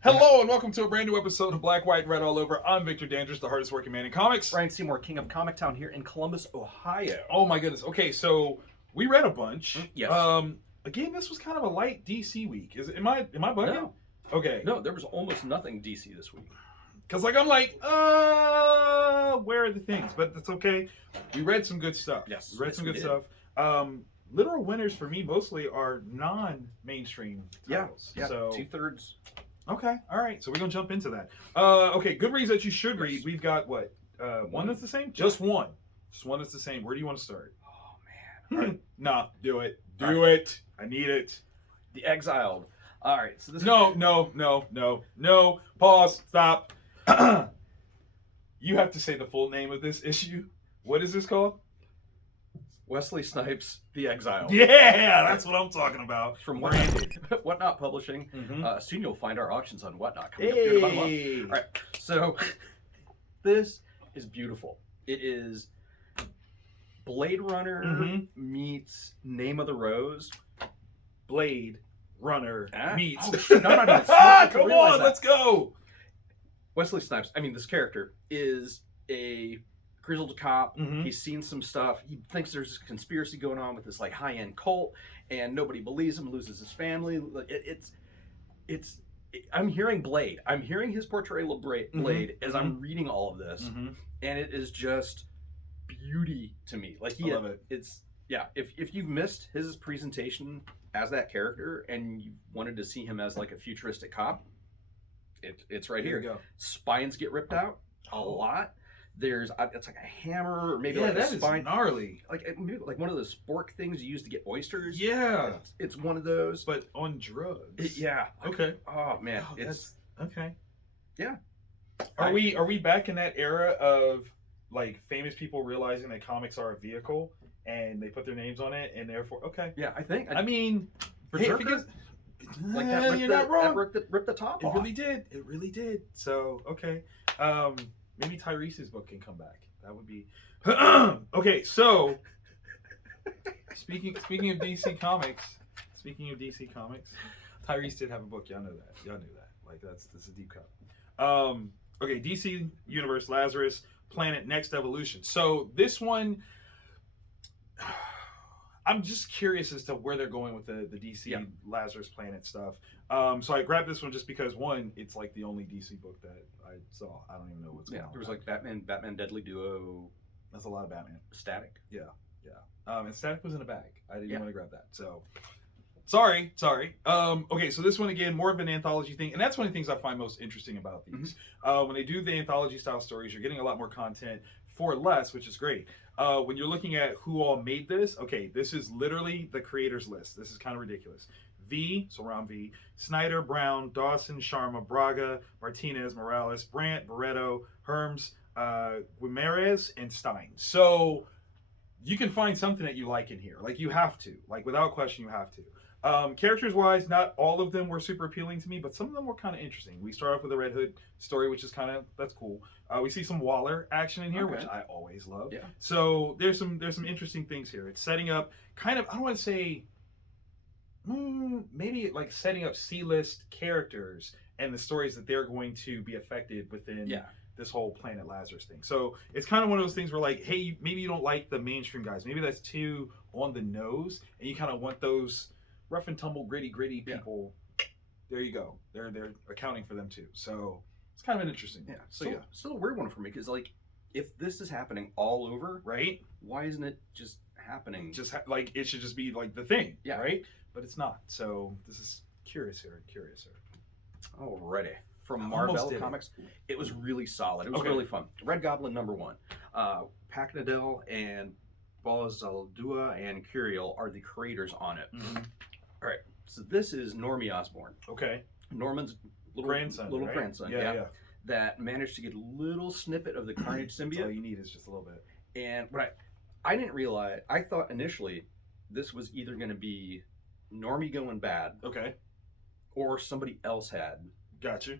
Hello and welcome to a brand new episode of Black, White, and Red All Over. I'm Victor Dandridge, the hardest working man in comics. Ryan Seymour, king of Comic Town here in Columbus, Ohio. Oh my goodness. Okay, so we read a bunch. Yes. Again, this was kind of a light DC week. Am I bugging? No. Okay. No, there was almost nothing DC this week. Because I'm like, where are the things? But that's okay. We read some good stuff. Yes. We read some good did. stuff. Literal winners for me mostly are non-mainstream titles. Yeah. So 2/3. Okay, all right. So we're gonna jump into that. Okay, good reads that you should read. We've got what? One that's the same? Just one. Just one that's the same. Where do you want to start? Oh man. All right. Nah, do it. Do it. I need it. The Exiled. All right. So this. No. Pause. Stop. You have to say the full name of this issue. What is this called? Wesley Snipes, The Exiled. Yeah, that's what I'm talking about. From Branded. Whatnot Publishing. Mhm. Soon you'll find our auctions on Whatnot coming up here in about a month. All right. So this is beautiful. It is Blade Runner meets Name of the Rose. Blade Runner meets. Oh, shit, no. Come on, let's go. Wesley Snipes, I mean, this character is a grizzled cop. He's seen some stuff. He thinks there's a conspiracy going on with this like high-end cult, and nobody believes him. Loses his family. I'm hearing Blade. I'm hearing his portrayal of Blade as I'm reading all of this, and it is just beauty to me. Like I love it. If you've missed his presentation as that character and you wanted to see him as like a futuristic cop, it's right here. You go. Spines get ripped out a lot. There's it's like a hammer or maybe like that a spine. is gnarly. Maybe like one of those spork things you use to get oysters. Yeah, it's one of those, but on drugs. Okay. Oh man, that's okay. Yeah. Are we back in that era of like famous people realizing that comics are a vehicle and they put their names on it and therefore okay? Yeah, I think. I mean, Berserker. Like that. You're not wrong. That ripped the top off. It really did. So okay. Maybe Tyrese's book can come back. That would be okay. So speaking of DC Comics, Tyrese did have a book. Y'all knew that. Like that's a deep cut. Okay, DC Universe, Lazarus, Planet, Next Evolution. So this one, I'm just curious as to where they're going with the DC Lazarus Planet stuff. So I grabbed this one just because one, it's like the only DC book that I saw. I don't even know what's going on. There was like Batman Deadly Duo. That's a lot of Batman. Static. Yeah. And Static was in a bag. I didn't want to grab that. So sorry. Okay, so this one again, more of an anthology thing, and that's one of the things I find most interesting about these. When they do the anthology style stories, you're getting a lot more content for less, which is great. When you're looking at who all made this, okay, this is literally the creators list. This is kind of ridiculous. So Ram V, Snyder, Brown, Dawson, Sharma, Braga, Martinez, Morales, Brandt, Barreto, Herms, Guimarães, and Stein. So you can find something that you like in here. Like you have to. Like without question, you have to. Characters wise, not all of them were super appealing to me, but some of them were kind of interesting. We start off with a Red Hood story, which is that's cool. We see some Waller action in here, which I always love. Yeah. So there's some interesting things here. It's setting up kind of, I don't want to say maybe like setting up C-list characters and the stories that they're going to be affected within this whole Planet Lazarus thing. So it's kind of one of those things where like, hey, maybe you don't like the mainstream guys. Maybe that's too on the nose, and you kind of want those rough and tumble, gritty people. There you go. They're accounting for them too. So it's kind of an interesting. Yeah. So still a weird one for me because like, if this is happening all over, right? Why isn't it just happening? Like it should just be like the thing, yeah, right? But it's not. So this is curious here. Alrighty. From Marvel Comics, it was really solid. It was really fun. Red Goblin #1. Pacnadel and Balzaldua and Curiel are the creators on it. All right. So this is Normie Osborn. Okay. Norman's grandson. Yeah. That managed to get a little snippet of the Carnage symbiote. All you need is just a little bit. And what I didn't realize, I thought initially this was either going to be Normie going bad. Okay. Or somebody else had. Gotcha.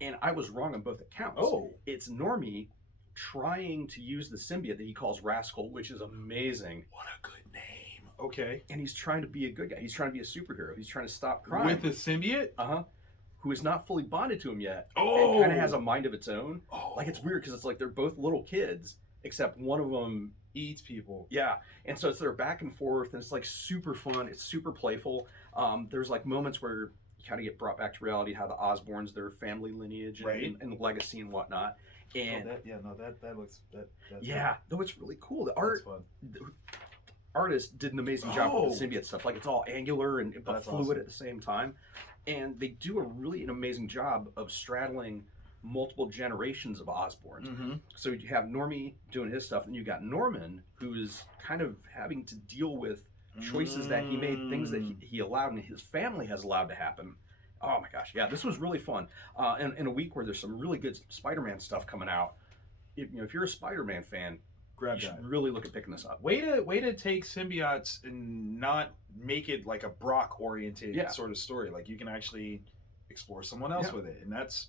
And I was wrong on both accounts. Oh. It's Normie trying to use the symbiote that he calls Rascal, which is amazing. What a good name. Okay. And he's trying to be a good guy. He's trying to be a superhero. He's trying to stop crime. With the symbiote? Uh-huh. who is not fully bonded to him yet. Oh, and kind of has a mind of its own. Oh. Like, it's weird because it's like they're both little kids, except one of them eats people. Yeah, and so it's their back and forth, and it's like super fun. It's super playful. There's like moments where you kind of get brought back to reality, how the Osborns, their family lineage and, Right. and legacy and whatnot. And that looks that's yeah, though it's really cool. The that's fun. artist did an amazing job with the Oh. symbiote stuff. Like, it's all angular and but That's fluid awesome. at the same time, and they do an amazing job of straddling multiple generations of Osborns. Mm-hmm. So you have Normie doing his stuff, and you got Norman, who is kind of having to deal with choices that he made, things that he allowed and his family has allowed to happen. Oh my gosh, yeah, this was really fun. And in a week where there's some really good Spider-Man stuff coming out, if you're a Spider-Man fan, Grab you that. should really look at picking this up. Way to take symbiotes and not make it like a Brock oriented sort of story. Like, you can actually explore someone else with it, and that's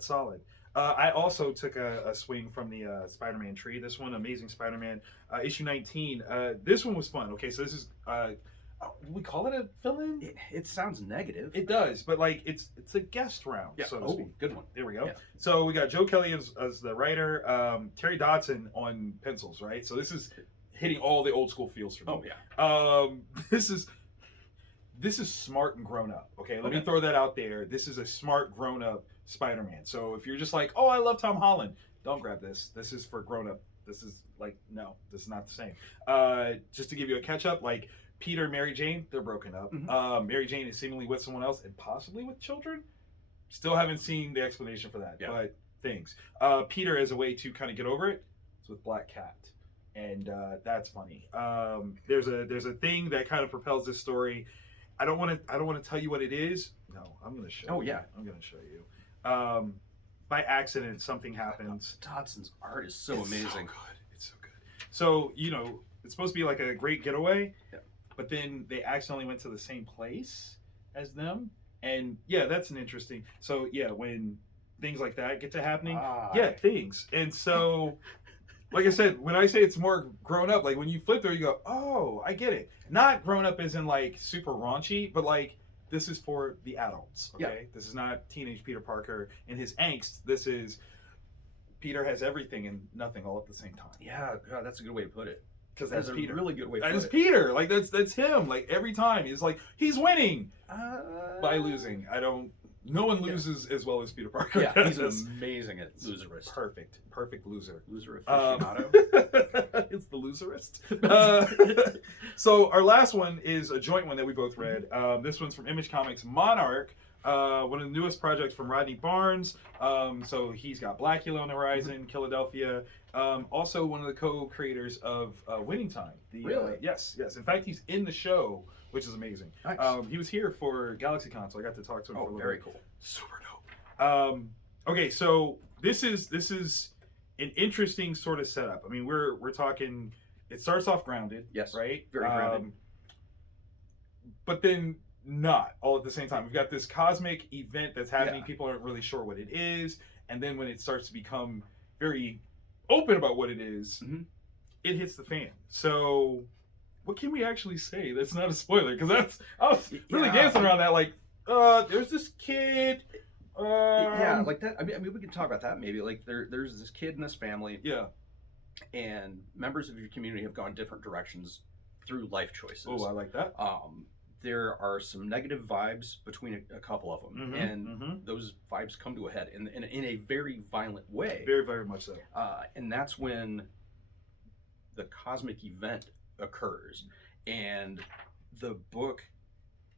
solid. I also took a swing from the Spider-Man tree. This one, Amazing Spider-Man, issue 19. This one was fun. Okay, so this is do we call it a fill-in? It sounds negative. It does, but like it's a guest round, Yeah. so to Oh, speak. good one. There we go. Yeah. So we got Joe Kelly as the writer, Terry Dodson on pencils, right? So this is hitting all the old school feels for me. Oh yeah. This is smart and grown up. Okay, let me throw that out there. This is a smart, grown up Spider-Man. So if you're just like, oh, I love Tom Holland, don't grab this. This is for grown up. This is like, no, this is not the same. Just to give you a catch up, like Peter and Mary Jane, they're broken up. Mm-hmm. Mary Jane is seemingly with someone else and possibly with children. Still haven't seen the explanation for that, but things. Peter, as a way to kind of get over it, is with Black Cat. And that's funny. There's a thing that kind of propels this story. I don't want to tell you what it is. No, I'm going to show you. Oh, yeah. I'm going to show you. By accident, something happens. Dodson's art is so It's amazing. So good. It's so good. So, it's supposed to be like a great getaway, but then they accidentally went to the same place as them. And yeah, that's an interesting. So yeah, when things like that get to happening, things. And so, like I said, when I say it's more grown up, like when you flip through, you go, oh, I get it. Not grown up as in like super raunchy, but like this is for the adults. Okay, this is not teenage Peter Parker and his angst. This is Peter has everything and nothing all at the same time. Yeah, God, that's a good way to put it. Because That's that's a Peter. really good way to That put is it. Peter. Like that's him. Like every time he's like he's winning by losing. No one loses as well as Peter Parker. Yeah, he's amazing at loserist. Perfect loser. Loser aficionado. It's the loserist. So our last one is a joint one that we both read. This one's from Image Comics, Monarch. One of the newest projects from Rodney Barnes. So he's got Blackula on the horizon, Philadelphia. Also one of the co-creators of Winning Time. Really? Yes. In fact, he's in the show, which is amazing. Nice. He was here for GalaxyCon, so I got to talk to him for a little Very bit. cool. Super dope. Okay, so this is an interesting sort of setup. I mean, we're talking. It starts off grounded, Yes, right? very grounded. But then not all at the same time. We've got this cosmic event that's happening. Yeah. People aren't really sure what it is, and then when it starts to become very open about what it is, it hits the fan. So, what can we actually say that's not a spoiler? Because I was really dancing around that. Like, there's this kid. Yeah, like that. I mean, we can talk about that maybe. Like, there's this kid in this family. Yeah. And members of your community have gone different directions through life choices. Oh, I like that. There are some negative vibes between a couple of them, and those vibes come to a head in a very violent way. Very, very much so. And that's when the cosmic event occurs, and the book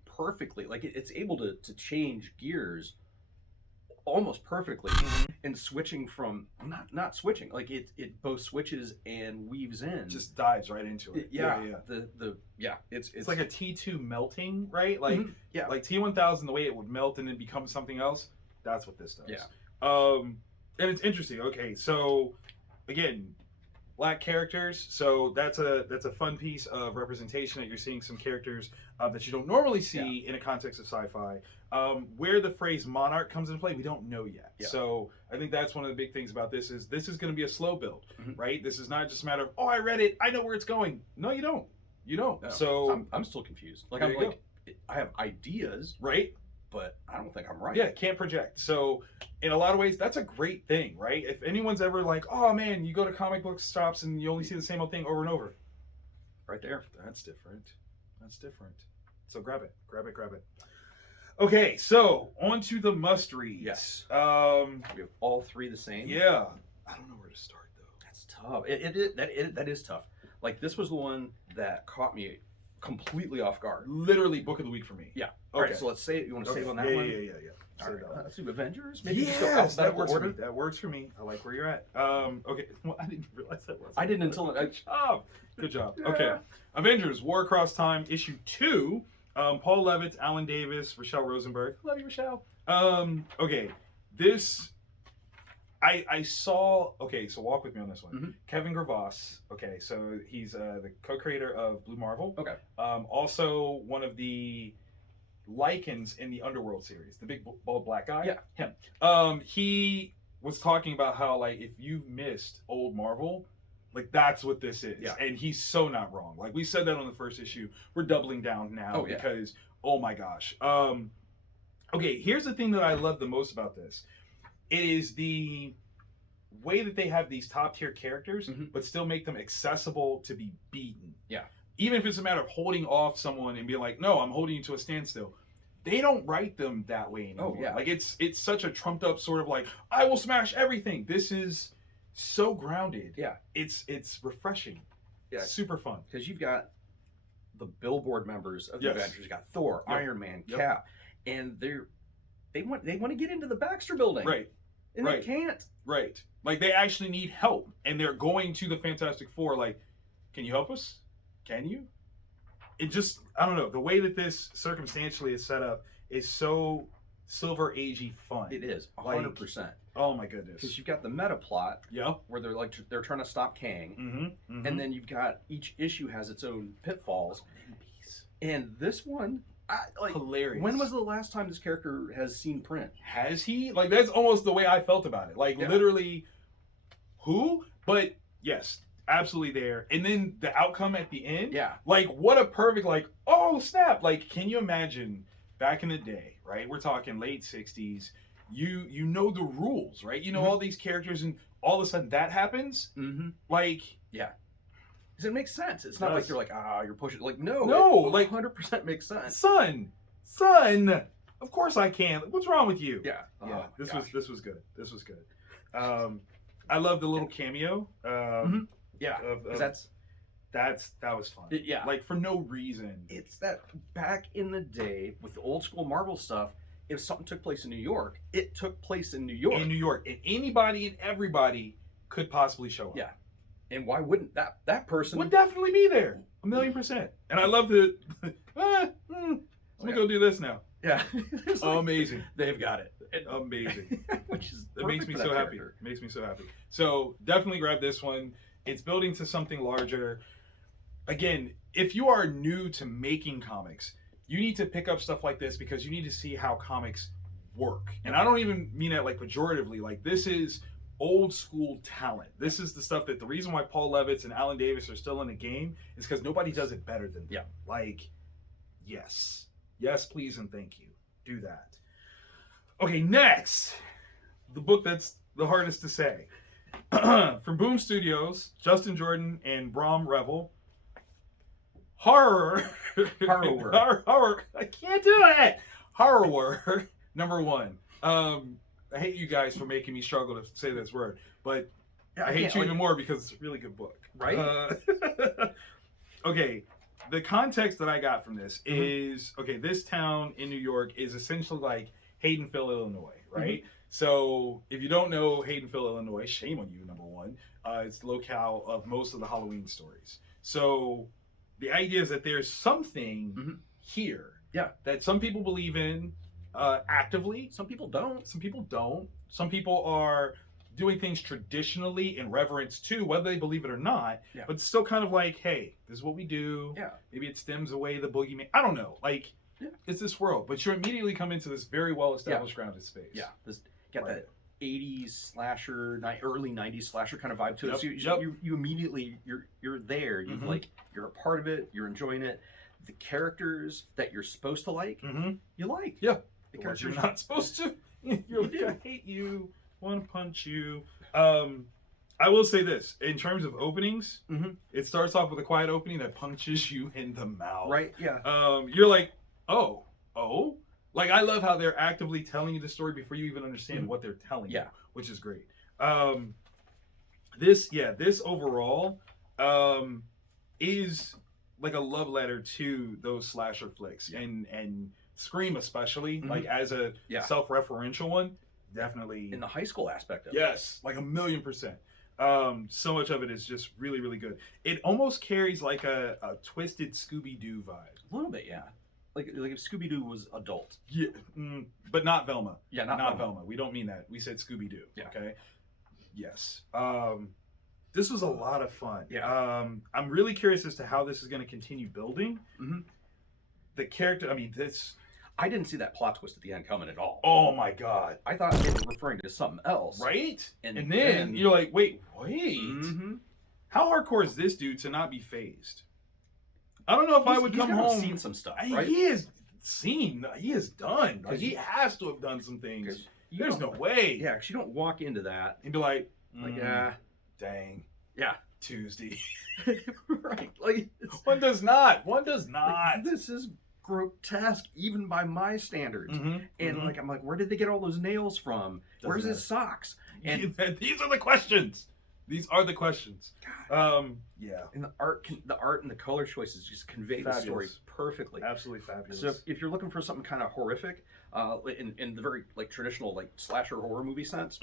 perfectly, like it's able to change gears almost perfectly, and switching from not switching, like it both switches and weaves in, Just dives right into it. It's like a T2 melting, right? Like like T1000, the way it would melt and then become something else. That's what this does. And it's interesting. Okay, so again, Black characters. So that's a fun piece of representation that you're seeing some characters that you don't normally see in a context of sci-fi. Where the phrase monarch comes into play, we don't know yet. So I think that's one of the big things about this is going to be a slow build, right? This is not just a matter of, oh, I read it, I know where it's going. No, you don't. You don't. No. So I'm still confused. Like There you I'm like, I have ideas, right? but I don't think I'm right. Yeah, can't project. So in a lot of ways, that's a great thing, right? If anyone's ever like, oh man, you go to comic book shops and you only see the same old thing over and over. Right there. That's different. That's different. So grab it. Grab it. Grab it. Okay, so on to the must-reads. Yes. We have all three the same. Yeah. I don't know where to start, though. That's tough. That is tough. Like, this was the one that caught me completely off guard. Literally book of the week for me. Yeah. Okay. All right, so let's say it. You want to save on that one? Yeah. All right, let's do Avengers. Maybe just go yes, that alphabetical works order. for me. That works for me. I like where you're at. Okay. Well, I didn't realize that was. I didn't until Good job. Good job. Okay. Avengers: War Across Time, issue 2. Paul Levitz, Alan Davis, Rochelle Rosenberg. Love you, Rochelle. Okay. This. I saw. Okay, so walk with me on this one. Mm-hmm. Kevin Gravas. Okay, so he's the co-creator of Blue Marvel. Okay. Also one of the Lycans in the Underworld series, the big bald black guy. Yeah, him. He was talking about how, like, if you've missed old Marvel, like, that's what this is. Yeah. And he's so not wrong. Like, we said that on the first issue. We're doubling down now because, oh my gosh. Okay, here's the thing that I love the most about this. It is the way that they have these top tier characters, but still make them accessible to be beaten. Yeah. Even if it's a matter of holding off someone and being like, no, I'm holding you to a standstill. They don't write them that way anymore. Oh, yeah. Like, it's such a trumped up sort of like, I will smash everything. This is so grounded. Yeah. It's refreshing. Yeah. Super fun. Because you've got the Billboard members of the Avengers. You got Thor, Iron Man, Cap, and they want to get into the Baxter building. Right. And they can't. Right. Like, they actually need help. And they're going to the Fantastic Four like, can you help us? Can you? It just, I don't know. The way that this circumstantially is set up is so Silver Agey fun. It is 100%. Oh my goodness. Because you've got the meta plot. Yeah. Where they're trying to stop Kang. And then you've got each issue has its own pitfalls. And this one, hilarious. When was the last time this character has seen print? Has he? Like, that's almost the way I felt about it. Like, literally, who? But yes, absolutely there. And then the outcome at the end. Yeah. Like, what a perfect, like, oh snap. Like, can you imagine back in the day, right? We're talking late 60s. You know the rules, right? You know all these characters, and all of a sudden that happens. Like, yeah. Because it makes sense. It's not like you're like, you're pushing. Like, no, like 100% makes sense. Son, of course I can. What's wrong with you? Yeah, yeah. This was good. This was good. I love the little cameo. Yeah, because that was fun. Yeah, like for no reason. It's that back in the day with the old school Marvel stuff. If something took place in New York, it took place in New York. In New York, and anybody and everybody could possibly show up. Yeah. And why wouldn't that person would definitely be there 1,000,000%. And I love the I'm gonna go do this now. Yeah. Amazing. They've got it. Amazing. Which is it makes me so happy. It makes me so happy. So definitely grab this one. It's building to something larger. Again, if you are new to making comics, you need to pick up stuff like this because you need to see how comics work. And I don't even mean that like pejoratively. Like, this is old school talent. This is the stuff that the reason why Paul Levitz and Alan Davis are still in the game is because nobody does it better than them. Yeah. Like, yes, please, and thank you. Do that. Okay, next, the book that's the hardest to say. From Boom Studios, Justin Jordan and Brom Revel. Harrower. I can't do it. Harrower, #1. I hate you guys for making me struggle to say this word, but I hate you even more because it's a really good book. Right? Okay, the context that I got from this is, okay, this town in New York is essentially like Haydenville, Illinois, right? So if you don't know Haydenville, Illinois, shame on you, #1. It's the locale of most of the Halloween stories. So the idea is that there's something here that some people believe in actively. Some people don't. Some people don't. Some people are doing things traditionally in reverence to, whether they believe it or not, but it's still kind of like, hey, this is what we do. Yeah. Maybe it stems away the boogeyman. I don't know. Like, it's this world. But you immediately come into this very well-established grounded space. Yeah. Got that 80s slasher, early 90s slasher kind of vibe to it. So you immediately, you're there. You've you're a part of it. You're enjoying it. The characters that you're supposed to like, you like. Yeah. The what you're not supposed to. You're like, I hate you. Want to punch you. I will say this: in terms of openings, it starts off with a quiet opening that punches you in the mouth. Right? Yeah. You're like, oh. Like, I love how they're actively telling you the story before you even understand what they're telling you, which is great. This overall is like a love letter to those slasher flicks, and Scream especially, like as a self-referential one, definitely in the high school aspect of it. Yes, like 1,000,000%. So much of it is just really, really good. It almost carries like a twisted Scooby-Doo vibe. A little bit, yeah. Like if Scooby-Doo was adult. Yeah, but not Velma. Yeah, not Velma. We don't mean that. We said Scooby-Doo. Yeah. Okay. Yes. This was a lot of fun. Yeah. I'm really curious as to how this is going to continue building. The character. I mean, this. I didn't see that plot twist at the end coming at all. Oh my god! I thought they were referring to something else. Right. And then you're like, wait. How hardcore is this dude to not be phased? I don't know if I would come home. Seen some stuff, right? He has seen. He has done. Like, he has to have done some things. There's no way. Yeah, because you don't walk into that and be like, dang, Tuesday. Right? Like, one does not. Like, this is grotesque, even by my standards. And like, I'm like, where did they get all those nails from? Where's his socks? And these are the questions. These are the questions. And the art and the color choices just convey the story perfectly. Absolutely fabulous. So if you're looking for something kind of horrific, in the very like traditional like slasher horror movie sense,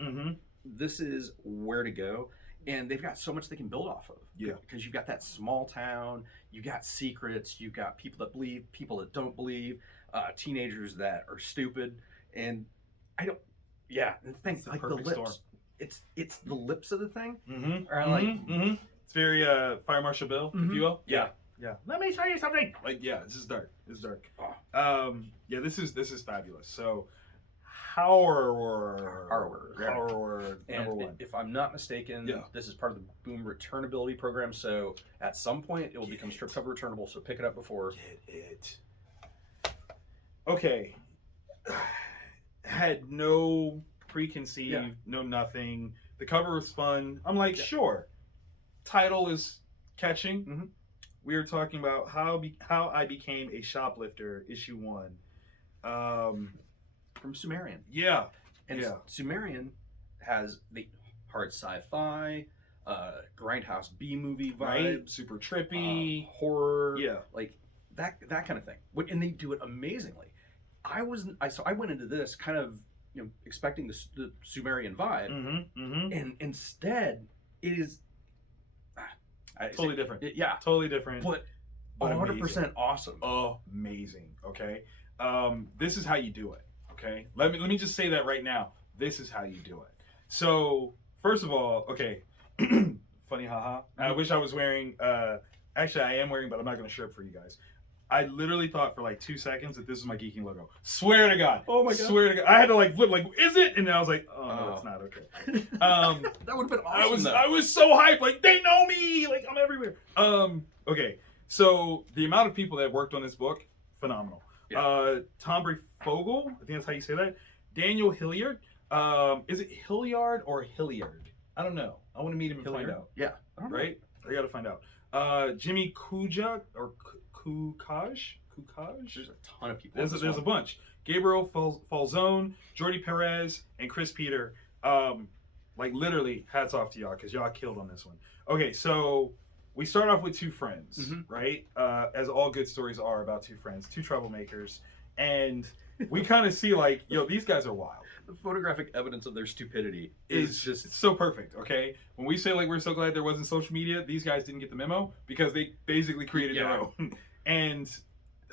this is where to go. And they've got so much they can build off of. Yeah. Because you've got that small town, you got secrets, you got people that believe, people that don't believe, teenagers that are stupid, and and things like the lips. Storm. It's the lips of the thing. It's very Fire Marshal Bill, if you will. Yeah. Let me tell you something. Like, this is dark. This is dark. This is fabulous. So, Harrower, number one. If I'm not mistaken, this is part of the Boom returnability program. So at some point, it will become strip cover returnable. So pick it up before. Get it. Okay. Had no preconceived, no nothing. The cover was fun. I'm like, sure. Title is catching. We are talking about how I became a shoplifter, issue 1. From Sumerian. And Sumerian has the hard sci-fi, grindhouse B-movie vibe, right? Super trippy, horror, like that kind of thing. And they do it amazingly. I went into this kind of expecting the Sumerian vibe, and instead it is totally different. Totally different, but 100% awesome. Amazing. Okay, this is how you do it. Okay, let me just say that right now. This is how you do it. So first of all, okay, funny haha. I wish I was wearing. Actually, I am wearing, but I'm not going to show up for you guys. I literally thought for like 2 seconds that this is my geeking logo. Swear to God. Oh my God. Swear to God. I had to like flip, like, is it? And then I was like, oh no, it's not. Okay. That would have been awesome. I was so hyped. Like, they know me. Like, I'm everywhere. Okay. So the amount of people that worked on this book, phenomenal. Tom Fogel, I think that's how you say that. Daniel Hilliard. Is it Hilliard or Hilliard? I don't know. I want to meet him and find out. Yeah. Right? I got to find out. Jimmy Kuja or Kukaj? There's a ton of people. There's a bunch. Gabriel Falzone, Jordi Perez, and Chris Peter. Like, literally, hats off to y'all because y'all killed on this one. Okay, so we start off with two friends, right? As all good stories are about two friends, two troublemakers. And we kind of see like, these guys are wild. The photographic evidence of their stupidity is just it's so perfect, okay? When we say like we're so glad there wasn't social media, these guys didn't get the memo because they basically created their own. And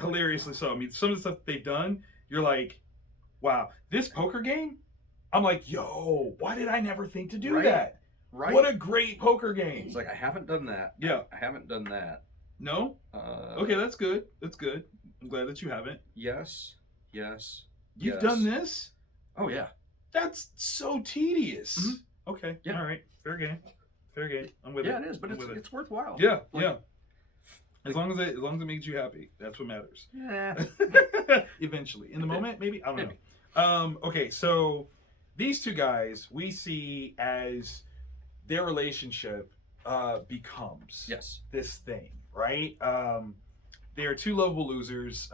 hilariously so. I mean, some of the stuff they've done, you're like, wow, this poker game? I'm like, why did I never think to do that? Right. What a great poker game. It's like, I haven't done that. Yeah. I haven't done that. No? Okay, that's good. That's good. I'm glad that you haven't. Yes. You've done this? Oh, yeah. That's so tedious. Okay. Yeah. All right. Fair game. I'm with it. Yeah, it is, but it's worthwhile. Yeah. As long as it makes you happy, that's what matters. Yeah. Eventually. In the moment, maybe? I don't know. Okay, so these two guys we see as their relationship becomes this thing, right? They are two lovable losers.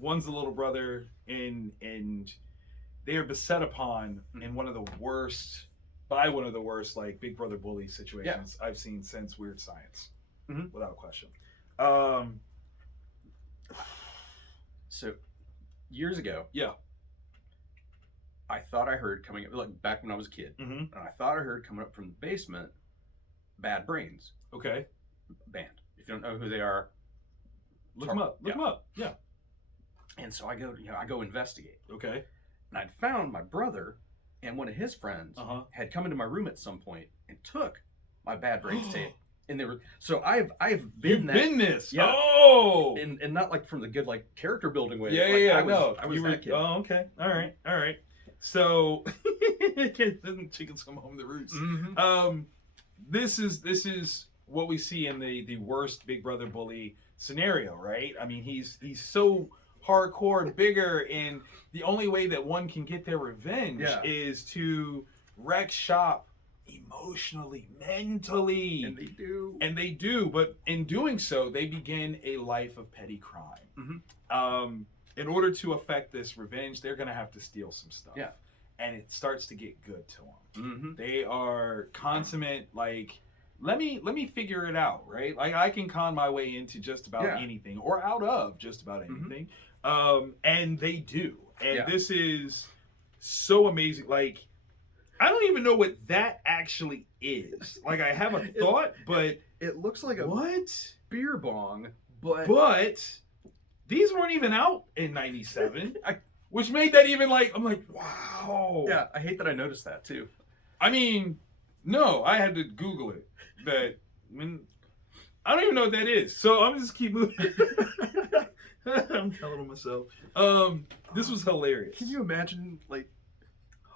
One's the little brother, and they are beset upon in one of the worst like big brother bully situations I've seen since Weird Science, without question. So years ago, I thought I heard coming up, like back when I was a kid, and I thought I heard coming up from the basement, Bad Brains. Okay. Band. If you don't know who they are, look them up. Look them up. Yeah. And so I go investigate. Okay. And I'd found my brother and one of his friends had come into my room at some point and took my Bad Brains tape. And they were I've been this. Yeah. Oh. And not like from the good like character building way. Yeah. I was that kid. Oh, okay. All right. So chickens come home to roost. This is what we see in the worst Big Brother bully scenario, right? I mean, he's so hardcore and bigger, and the only way that one can get their revenge is to wreck shop emotionally, mentally. And they do, but in doing so, they begin a life of petty crime. In order to affect this revenge, they're going to have to steal some stuff. Yeah. And it starts to get good to them. They are consummate, like, let me figure it out, right? Like, I can con my way into just about anything, or out of just about anything. And they do. And this is so amazing. Like, I don't even know what that actually is. Like, I have a thought, but it looks like a what? Beer bong, but these weren't even out in '97, which made that even like, I'm like, wow. Yeah, I hate that I noticed that too. I mean, no, I had to Google it. I don't even know what that is, so I'm just keep moving. I'm telling myself. This was hilarious. Can you imagine, like,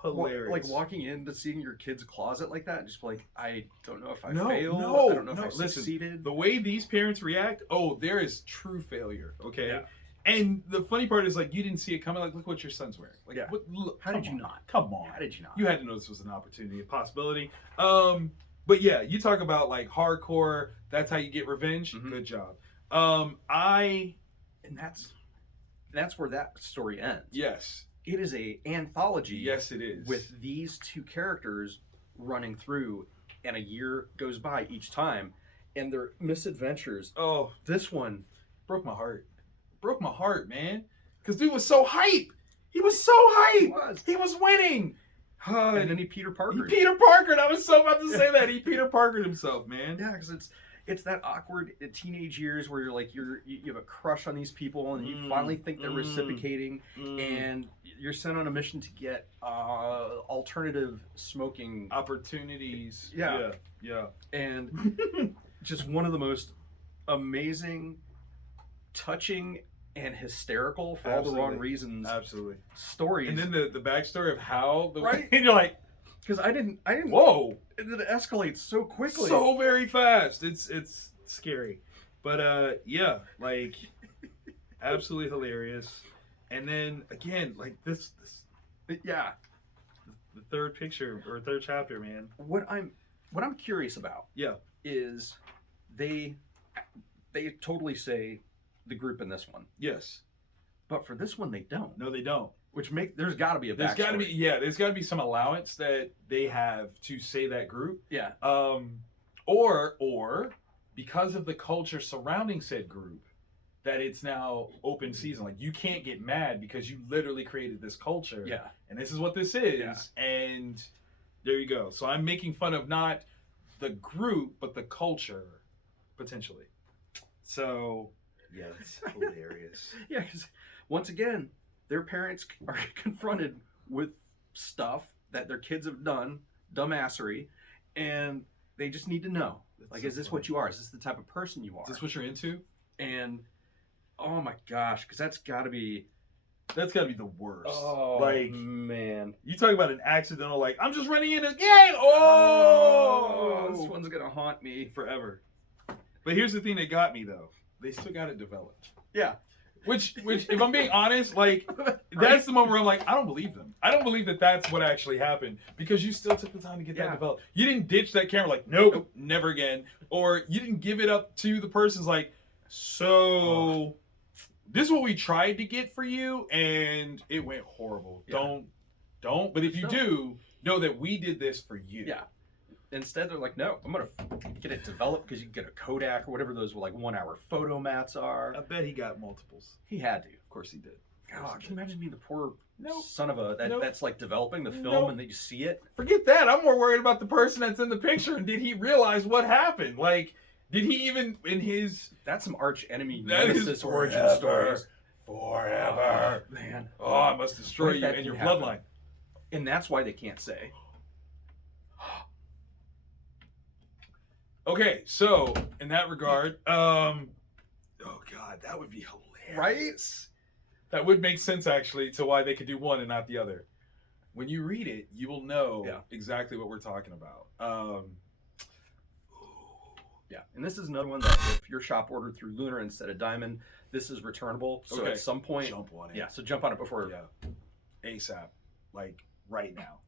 hilarious, like walking into seeing your kid's closet like that, and just like, I don't know if I failed. I don't know if I succeeded. The way these parents react, there is true failure. Okay. Yeah. And the funny part is, like, you didn't see it coming. Like, look what your son's wearing. Like, how did you not? Come on. How did you not? You had to know this was an opportunity, a possibility. But yeah, you talk about like hardcore. That's how you get revenge. Good job. And that's where that story ends. Yes. It is a anthology. Yes, it is. With these two characters running through, and a year goes by each time, and their misadventures. Oh, this one broke my heart. Broke my heart, man. Because dude was so hype. He was so hype. He was winning. And then he Peter Parker. And I was so about to say that. He Peter Parkered himself, man. Yeah, because it's that awkward teenage years where you're like you have a crush on these people, and you finally think they're reciprocating, and you're sent on a mission to get alternative smoking opportunities. Yeah. And just one of the most amazing, touching, and hysterical for all the wrong reasons. Absolutely. Stories. And then the backstory of how right. And you're like, because I didn't. Whoa! It escalates so quickly, so very fast. It's scary, but yeah, like absolutely hilarious. And then again, like this, yeah, the third picture or third chapter, man. What I'm curious about, is they totally say the group in this one, yes, but for this one they don't. No, they don't. Which there's got to be a backstory. There's got to be some allowance that they have to say that group. Yeah. Or because of the culture surrounding said group, that it's now open season. Like, you can't get mad because you literally created this culture. Yeah. And this is what this is. Yeah. And there you go. So I'm making fun of not the group, but the culture, potentially. So yeah, it's hilarious. Yeah, because once again, their parents are confronted with stuff that their kids have done, dumbassery, and they just need to know. Like, is this what you are? Is this the type of person you are? Is this what you're into? And oh my gosh, because that's got to be the worst. Oh, like, man. You talk about an accidental, like, I'm just running in again. Oh, this one's going to haunt me forever. But here's the thing that got me, though. They still got it developed. Yeah. Which, if I'm being honest, like, that's the moment where I'm like, I don't believe them. I don't believe that that's what actually happened, because you still took the time to get that developed. You didn't ditch that camera like, nope, never again. Or you didn't give it up to the person's like, so this is what we tried to get for you, and it went horrible. Yeah. Don't. But if you do, know that we did this for you. Yeah. Instead, they're like, no, I'm going to get it developed, because you can get a Kodak or whatever those 1-hour photo mats are. I bet he got multiples. He had to. Of course he did. God, can you imagine being the poor son of a... That's like developing the film and then you see it? Forget that. I'm more worried about the person that's in the picture, and did he realize what happened? Like, did he even, in his... That's some arch enemy nemesis origin stories. Forever. Man. Oh, I must destroy you and your bloodline. And that's why they can't say. Okay, so in that regard, oh God, that would be hilarious. Right? That would make sense, actually, to why they could do one and not the other. When you read it, you will know exactly what we're talking about. Yeah, and this is another one that if your shop ordered through Lunar instead of Diamond, this is returnable. So at some point, jump on it. Yeah, so jump on it before. Yeah, ASAP, like right now.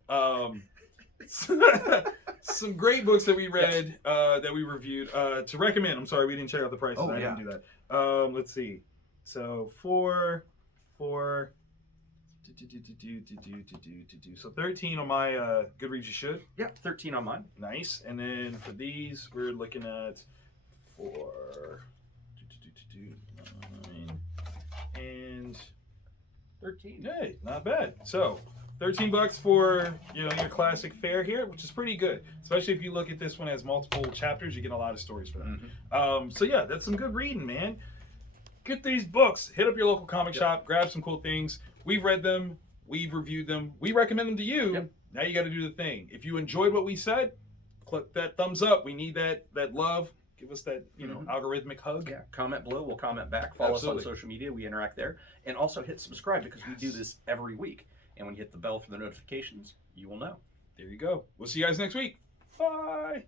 Some great books that we read, that we reviewed. To recommend. I'm sorry, we didn't check out the prices. I didn't do that. Let's see. So four. So 13 on my Goodreads. You should. Yeah, 13 on mine. Nice. And then for these, we're looking at 4, 9, and 13. Hey, not bad. So $13 for your classic fare here, which is pretty good. Especially if you look at this one as multiple chapters, you get a lot of stories for that. So yeah, that's some good reading, man. Get these books. Hit up your local comic shop. Grab some cool things. We've read them. We've reviewed them. We recommend them to you. Yep. Now you got to do the thing. If you enjoyed what we said, click that thumbs up. We need that love. Give us that algorithmic hug. Yeah. Comment below. We'll comment back. Follow us on social media. We interact there. And also hit subscribe, because we do this every week. And when you hit the bell for the notifications, you will know. There you go. We'll see you guys next week. Bye.